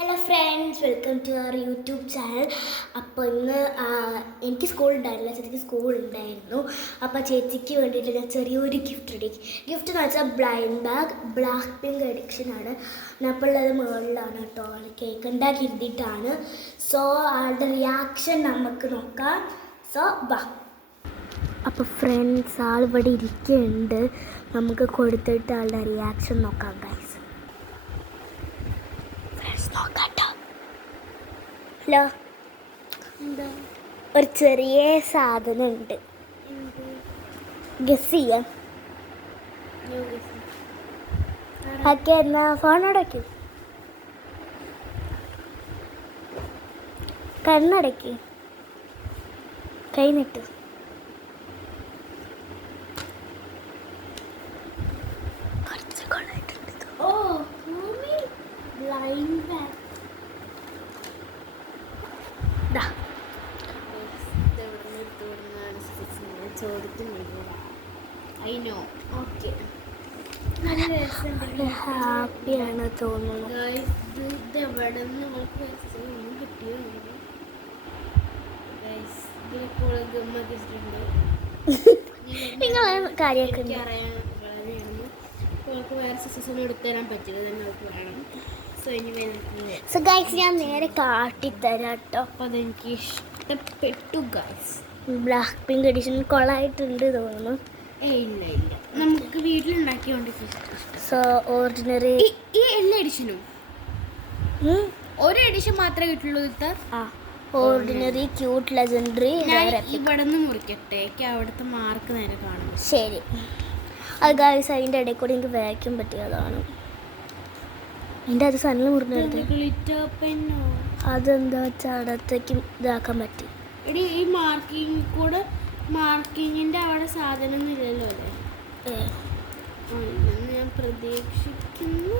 Hello friends, welcome to our YouTube channel. അപ്പോൾ ഇന്ന് എനിക്ക് സ്കൂൾ ഉണ്ടായിരുന്നില്ല, ചേച്ചിക്ക് സ്കൂൾ ഉണ്ടായിരുന്നു. അപ്പോൾ ചേച്ചിക്ക് വേണ്ടിയിട്ട് ഞാൻ ചെറിയൊരു ഗിഫ്റ്റ് എന്ന് വെച്ചാൽ ബ്ലൈൻഡ് ബാഗ് ബ്ലാക്ക് പിങ്ക് എഡിക്ഷനാണ്. അപ്പോൾ ഉള്ളത് മുകളിലാണ് കേട്ടോ, കേക്ക് ഉണ്ടാക്കി ഇരുന്നിട്ടാണ്. സോ ആളുടെ റിയാക്ഷൻ നമുക്ക് നോക്കാം. സോ വാ. അപ്പോൾ ഫ്രണ്ട്സ്, ആളിവിടെ ഇരിക്കുന്നുണ്ട്. നമുക്ക് കൊടുത്തിട്ട് ആളുടെ റിയാക്ഷൻ നോക്കാം ഗൈസ്. ഹലോ, എന്താ ഒരു ചെറിയ സാധനം ഉണ്ട്, ഗസ് ചെയ്യാം. ഓക്കെ, എന്നാ ഫോണടയ്ക്ക്, കണ്ണടയ്ക്ക്, കൈ നിട്ട്. കുറച്ച് കൊള്ളായിട്ടുണ്ട്. ഓ ബ്ലൈൻഡ് ബാഗ്. ഹാപ്പിയാണ് തോന്നുന്നു. നിങ്ങൾ കാര്യമൊക്കെ സോ ഗൈസ്, ഞാൻ നേരെ കാട്ടിത്തരാം കേട്ടോ. അപ്പോൾ അതെനിക്ക് ഇഷ്ടപ്പെട്ടു ഗൈസ്. ബ്ലാക്ക് പിങ്ക് എഡിഷൻ കൊള്ളായിട്ടുണ്ട് തോന്നുന്നു. ഇല്ല നമുക്ക് വീട്ടിലുണ്ടാക്കിയോണ്ട്. സോ ഓർഡിനറി ഈ എല്ലാ എഡിഷനും ഒരു എഡിഷൻ മാത്രമേ കിട്ടുള്ളൂ. Ordinary, cute, legendary. ഇവിടെ നിന്ന് മുറിക്കട്ടെ, എനിക്ക് അവിടുത്തെ മാർക്ക് നേരെ കാണും. ശരി. അത് ഗൈസ്, അതിൻ്റെ ഇടയിൽ കൂടി എനിക്ക് വായിക്കാൻ പറ്റിയതാണ്. എൻ്റെ അത് സണ്ണിൽ മുറിഞ്ഞത്. അതെന്താ വെച്ചാൽ അടത്തേക്ക് ഇതാക്കാൻ പറ്റി. എടി, ഈ മാർക്കിങ്ങിൻ്റെ അവിടെ സാധനം ഇല്ലല്ലോ അല്ലേ? ഞാൻ പ്രതീക്ഷിക്കുന്നു.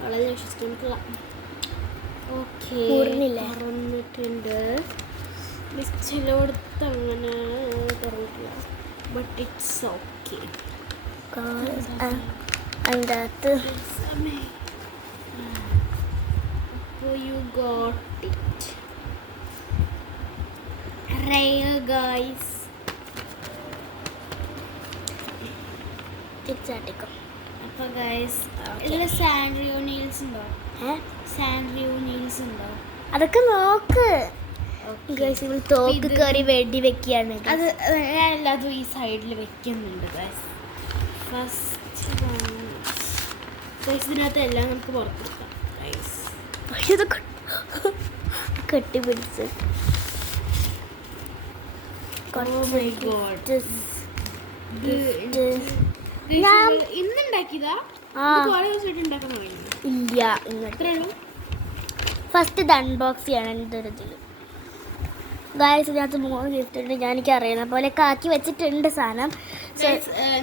വളരെ വിശ്വസിക്കുന്നു. ഓക്കെ, തുറന്നിട്ടുണ്ട്. ചിലയിടത്ത് അങ്ങനെ തുറന്നിട്ടില്ല, ബട്ട് ഇറ്റ്സ് ഓക്കെ. അതിൻ്റെ അകത്ത് you got it rare guys. തിരിച്ചാട്ടിക്കോ. അപ്പോൾ ഗൈസ്, ഇതിൽ സാൻഡ്രിയോ നീൽസ് ഉണ്ടോ? സാൻഡ്രിയോ നീൽസ് ഉണ്ടോ? അതൊക്കെ നോക്ക് ഗൈസ്. ഇവൾ തോക്ക് കയറി വെടി വെക്കുകയാണ്. അത് എല്ലാതും ഈ സൈഡിൽ വെക്കുന്നുണ്ട് ഗൈസ്. ഫസ്റ്റ് ഗൈസ്, ഇതിനകത്ത് എല്ലാം നമുക്ക് പുറത്തെടുക്കാം ഗൈസ്. കെട്ടിപ്പിടിച്ച് ഇന്നുണ്ടാക്കിയതാ? ഇല്ല, ഫസ്റ്റ് ഇത് അൺബോക്സ് ചെയ്യണം. എൻ്റെ ഒരു ഇതിൽ ഗൈസ്, ഇതിനകത്ത് 3 ഗിഫ്റ്റ് ഉണ്ട്. ഞാൻ എനിക്ക് അറിയുന്ന പോലെ കാക്കി വെച്ചിട്ടുണ്ട് സാധനം.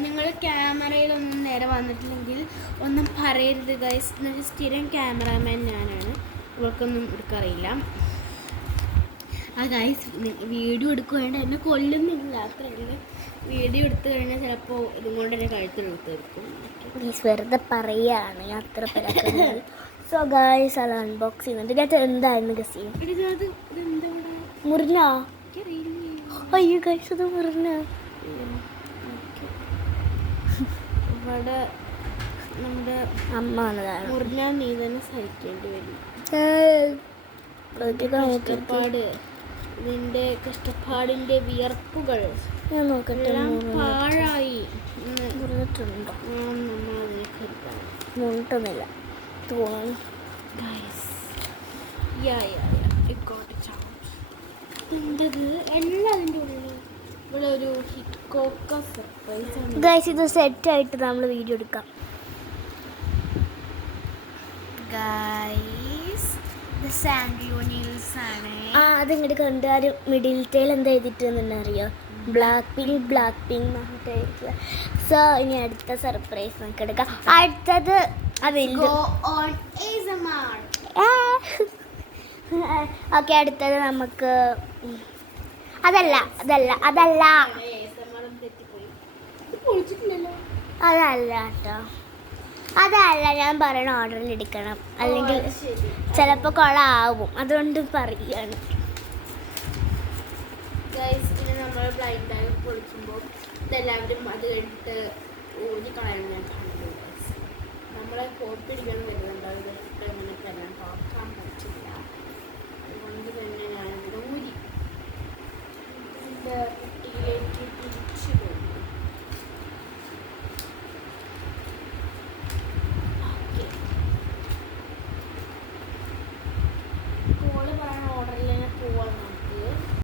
നിങ്ങൾ ക്യാമറയിലൊന്നും നേരെ വന്നിട്ടില്ലെങ്കിൽ ഒന്നും പറയരുത് ഗൈസ്. എന്നൊരു സ്ഥിരം ക്യാമറാമാൻ ഞാനാണ്, ഇവർക്കൊന്നും എടുക്കറിയില്ല. ആ ഗൈസ്, വീഡിയോ എടുക്കുകയാണ്ട് എന്നെ കൊല്ലുന്നില്ല, അത്രയല്ല. വീഡിയോ എടുത്തു കഴിഞ്ഞാൽ ചിലപ്പോൾ ഇതും കൊണ്ട് എന്നെ കഴുത്തിലെടുത്തെടുക്കും. ഗൈസ്, വെറുതെ പറയുകയാണ്, ഞാൻ അത്ര പരക്കുന്നത്. സോ ഗൈസ്, അത് അൺബോക്സ് ചെയ്യുന്നുണ്ട്. ഇതിനകത്ത് എന്തായിരുന്നു ഗസ് ചെയ്യും? മുറിഞ്ഞ. അയ്യോ ഗൈസ്, അത് മുറിഞ്ഞ. ഇവിടെ നമ്മുടെ അമ്മ വന്നതാണ്. മുറിഞ്ഞാൽ നീ തന്നെ സഹിക്കേണ്ടി വരും. കഷ്ടപ്പാട്, ഇതിൻ്റെ കഷ്ടപ്പാടിൻ്റെ വിയർപ്പുകൾ ഞാൻ നോക്കട്ടെ. പാഴായി. മുറിഞ്ഞിട്ടുണ്ടോ? മുറിഞ്ഞിട്ടൊന്നുമില്ല തോന്നുന്നു. എല്ലാം അതിൻ്റെ ഉള്ളിൽ ഇവിടെ ഒരു ഹിറ്റ്കോക്ക സർപ്രൈസ് ആണ് ഗൈസ്. ഇത് സെറ്റായിട്ട് നമ്മൾ വീഡിയോ എടുക്കാം ഗൈസ്. ഇത് സാൻഡ്രിയോ നീൽസ് ആണ്. അതിങ്ങോട്ട് കണ്ടാലും മിഡിൽറ്റേൽ എന്താ എഴുതിട്ടെന്ന് അറിയോ? ബ്ലാക്ക് പിങ്ക് പറഞ്ഞിട്ട്. സോ ഇനി അടുത്ത സർപ്രൈസ് നമുക്ക് എടുക്കാം. അടുത്തത് ഓക്കെ, അടുത്തത് നമുക്ക് അതല്ല അതല്ല കേട്ടോ. അതല്ല ഞാൻ പറയണ ഓർഡറിൽ എടുക്കണം, അല്ലെങ്കിൽ ശരി ചിലപ്പോൾ കൊളാവും, അതുകൊണ്ട് പറയുകയാണ്. ഗൈസ് ഇനി നമ്മൾ ബ്ലൈൻഡ് ബാഗ് പൊളിക്കുമ്പോൾ ഇതെല്ലാവരും അത് കഴിഞ്ഞിട്ട് ഊരി കളയാൻ ഞാൻ കണ്ടു ഗൈസ്. നമ്മളെ കോപ്പി അടിക്കാൻ വരുന്നുണ്ട്, അത് കഴിഞ്ഞിട്ട് അങ്ങനെ തരാൻ നോക്കാൻ പറ്റില്ല.